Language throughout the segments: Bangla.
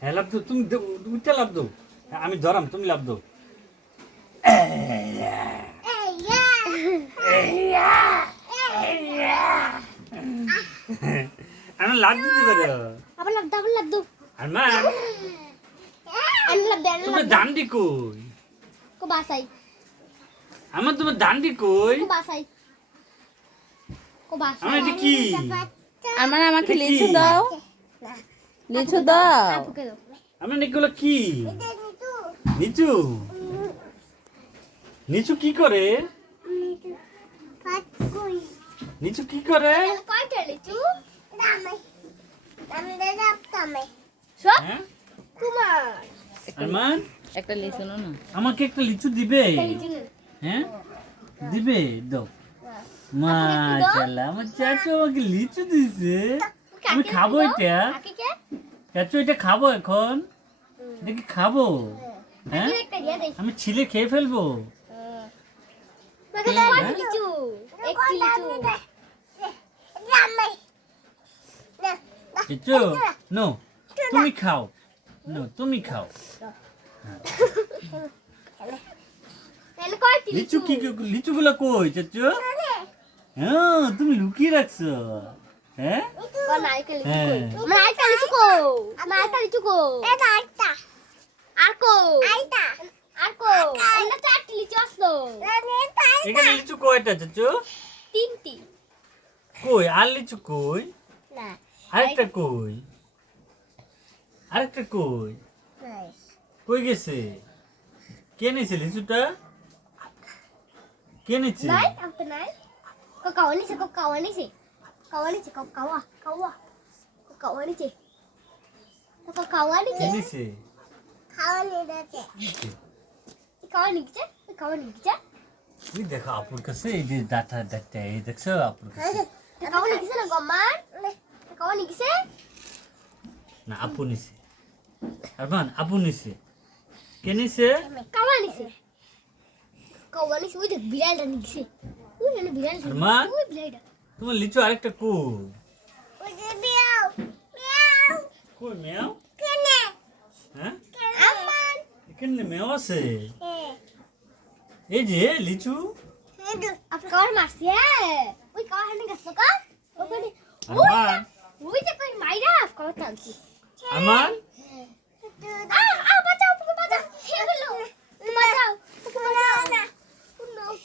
হ্যাঁ লাভ দো, তুমি উঠে লাভ দো, আমি ধরাম, তুমি লাভ দো। আমি লাভ দিতে পারো। আবার লাভ দাও আর মা আমি লাভ দেন তোমার দান্ডি কই? কো বাসাই আমার তোমার দান্ডি কই? কো বাসাই আমার এটা কি? আমাকে এটা লিচু কি? দাও, লিচু দাও। আপুকে দাও আমার এগুলো কি? নিচু নিচু কি করে? নিচু কি করে? কয়টা লিচু হ্যাঁ? তোমার আরমান একটা লিচু নাও না। আমাকে একটা লিচু দিবে? লিচু নে। হ্যাঁ দিবে, দাও। মাশাআল্লাহ, আমার চাচু আমাকে লিচু দিছে। আমি খাবো এটা? কাকিকে চাচু এটা খাবো এখন? দেখি খাবো? হ্যাঁ কাকির একটা দিয়ে দেই আমি ছিলে খেয়ে ফেলবো? মাকে দাও লিচু একটি লিচু চাচু নো, তুমি খাও, নো তুমি খাও। তাহলে কয়টি লিচু কি, লিচুগুলো কই চাচু? হ্যাঁ তুমি লুকিয়ে রাখছো। হ্যাঁ নারকেল লিচু হ্যাঁ। কই নারকেল লিচু কো নারকেল লিচু কো এটা আইতা আর কো আইতা আর কো এটা চারটি লিচু আসলো এখানে লিচু কয়টা চাচু? তিনটি কই আর লিচু কই? না আরেকটা কই? আরেকটা কই? কই গেছে? কে নিছে লিচুটা? কে নিছে? নাই আপনি নাই কাওয়া নিছে কাওয়া নিছে কাওয়া নিছে কাওয়া কাওয়া কাওয়া নিছে কাওয়া কে নিছে নিছে? কাওয়া নিছে কাওয়া নিছে তুই দেখো আপুর কাছে এই যে ডাটা এই দেখছো আপুর কাছে? কাওয়া নিছে না গম্মান কাওয়া নিছে না আপু নিছে। আরমান আপু নিছে। কে নিছে? কাওয়া নিছে ওই দেখ বিড়ালটা নিছে ওই না বিড়ালটা আরমান ওই বিড়ালটা তোমার লিচু আরেকটা কই? ওই যে মিয়াও মিয়াও কই মেও? কেনে হ্যাঁ আম্মান এখানে মেও আছে। এই যে লিচু। আপনি কাওয়ার মারছি ওই কাওয়ার হানে গেছো কা ওখানে আরমান ওই যে কই মাইরা কাওয়ার টানছি আরমান বাঁচাও ওকে বাঁচাও হে বলো বাঁচাও ওকে বাঁচাও না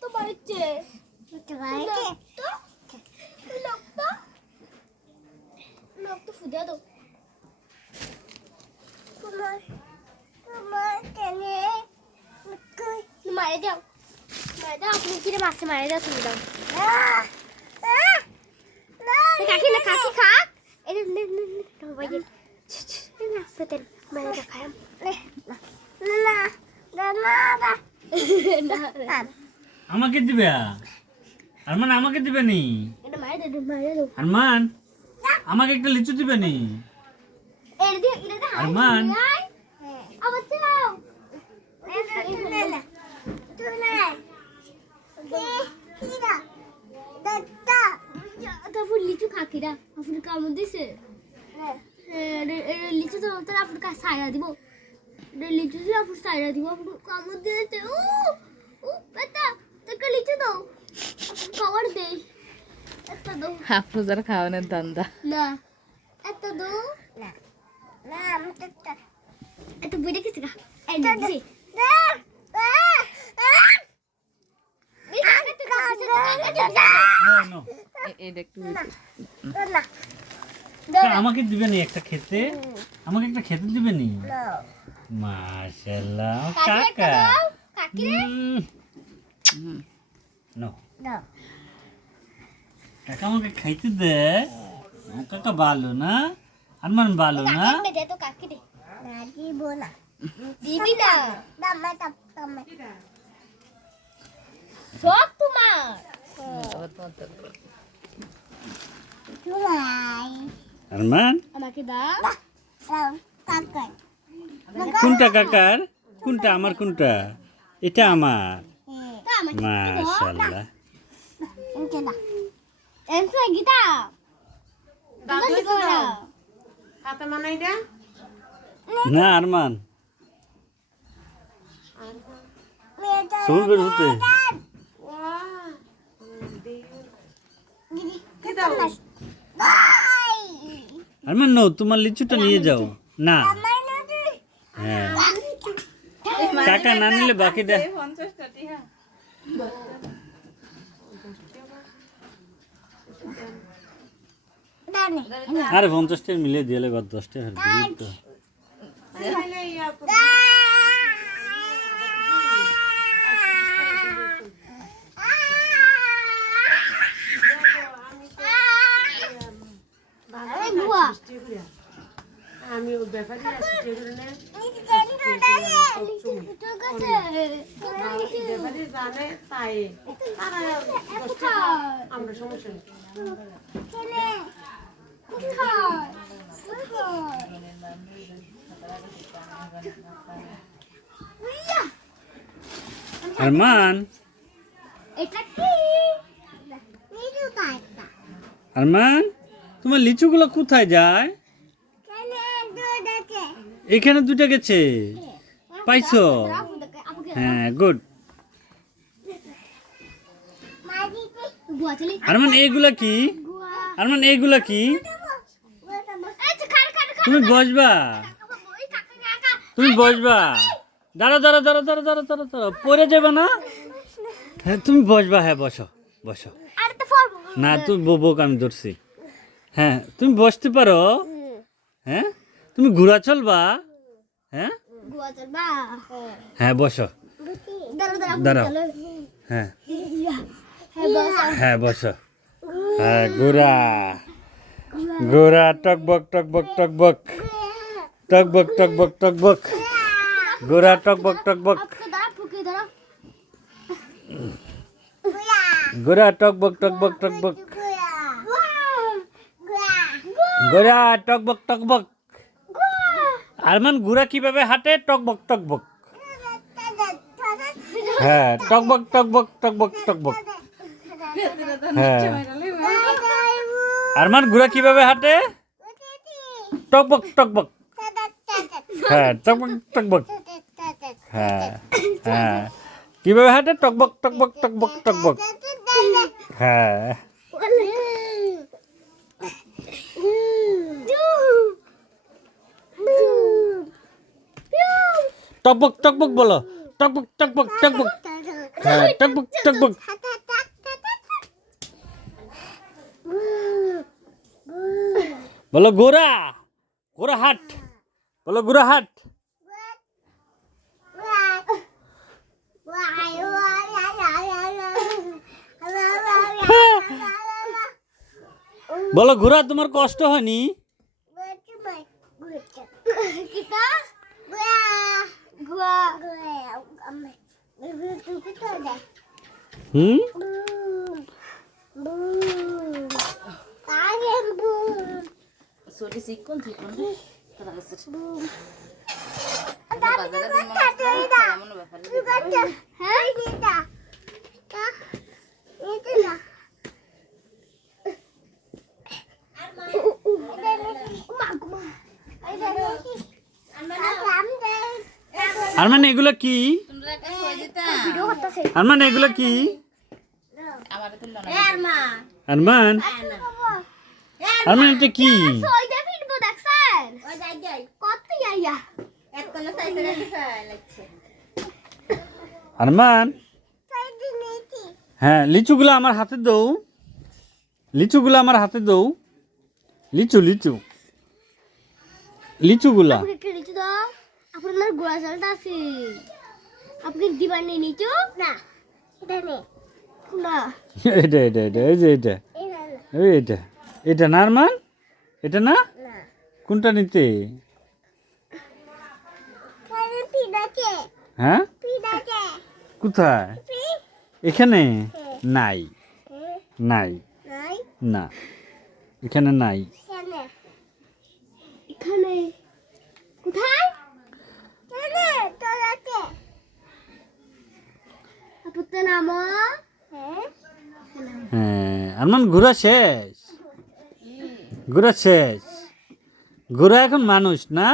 তো বাড়িতে লোক তো ফুদে দাও মারে দাও আপনি কিরে মারছে মারে দাও তুমি দাও কাকি না কাকি খাক এই নে নে নে ভাই না পেতেন মারে দাও খায়াম না আমাকে দিবে? আরমান আমাকে দিবে নি? এটা মারে দাও আরমান আমাকে একটা লিচু দিবে নি? এটা আরমান আবার চাও তারপর লিচু খাকিরা আপনার কামড় দিছে লিচু তো তোর আপনার কাছে সাইরা দিব লিচু দিয়ে আপনার সাইরা দিব আপনার কামড় দিয়েছে ও বেটা তোকে লিচু দাও খাবার দে এত দাও আফরোজার খাওয়ানোর ধান্দা। না এত দাও না না আমি তো এত বেড়ে গেছে গা এই দিছি নো এটা একটু আমাকে দিবে নি একটা খেতে? আমাকে একটা খেতে দিবে নি? মাশাআল্লাহ কাকা। নো কাকা আমাকে খাইতে দে। কাকা ভালো না? আরমান ভালো না? দে তো কাকি দে না দিব না দিবি না দামে দামে সব তোমার আরমান আমাকে দাও কাকা কোনটা কাকার? কোনটা আমার? কোনটা? এটা আমার। তা আমাকে মাশাআল্লাহ। এমসা গীতা দাদু না আরমান চুল বের হতে আরমান নো তোমার লিচুটা নিয়ে যাও না হ্যাঁ টাকা না নিলে বাকিটা আরে 50 টাকা মিলে দিলে কত 10 টাকা তো আমি ও ব্যাপারে আসছি ব্যাপারে জানে তাই তারা আমরা সমস্যা নেই আরমান আরমান তোমার লিচুগুলো কোথায় যায় এখানে দুটো গেছে পাইছো হ্যাঁ গুড আরমান এইগুলা কি আরমান এইগুলা কি তুমি বসবা তুমি বসবা দাঁড়া দাঁড়া দাঁড়া দাঁড়া দাঁড়া দাঁড়া দাঁড়া পড়ে যাবে না হ্যাঁ তুমি বসবা হ্যাঁ বসো বসো না তুই বউকে আমি ধরছি হ্যাঁ তুমি বসতে পারো হ্যাঁ তুমি ঘোরা চলবা হ্যাঁ হ্যাঁ বসো দাঁড়াও হ্যাঁ হ্যাঁ বসো হ্যাঁ ঘোরা ঘোরা টকবক টকবক টকবক টকবক টকবক টকবক ঘোরা টকবক টকবক ঘোরা টকবক টকবক টকবক ঘোরা টকবক টকবক আরমান ঘোরা কিভাবে হাঁটে টকবক টকবক হ্যাঁ টকবক টকবক টকবক টকবক হ্যাঁ আরমান ঘোরা কিভাবে হাঁটে টকবক টকবক হ্যাঁ টকবক টকবক হ্যাঁ হ্যাঁ কিভাবে হাঁটে টকবক টকবক টকবক টকবক হ্যাঁ টকবক টকবক বলো টকবক টকবক টকবক হ্যাঁ টকবক টকবক বলো গোরা গোরা হাট বলো গোরা হাট বলো ঘোরা তোমার কষ্ট হয়নি হুম Sorry, sikon sikon. আরমান এগুলো কি আরমান এগুলো কি আরমান আরমান এটা কি আরমান হ্যাঁ লিচুগুলো আমার হাতে দাও লিচুগুলো আমার হাতে দাও লিচু লিচু লিচুগুলা আপনার গোড়া চালটা আছে আপনি দিবার নেই নিচু না এটা নেই না এটা এটা এটা এই যে এটা এই এটা এটা না আরমান এটা না কোনটা নিতে হ্যাঁ কোথায় এখানে নাই নাই না এখানে নাই এখানে কোথায় আপনার নাম হ্যাঁ আরমান ঘোরা শেষ ঘোরা শেষ ঘোড়া এখন মানুষ না?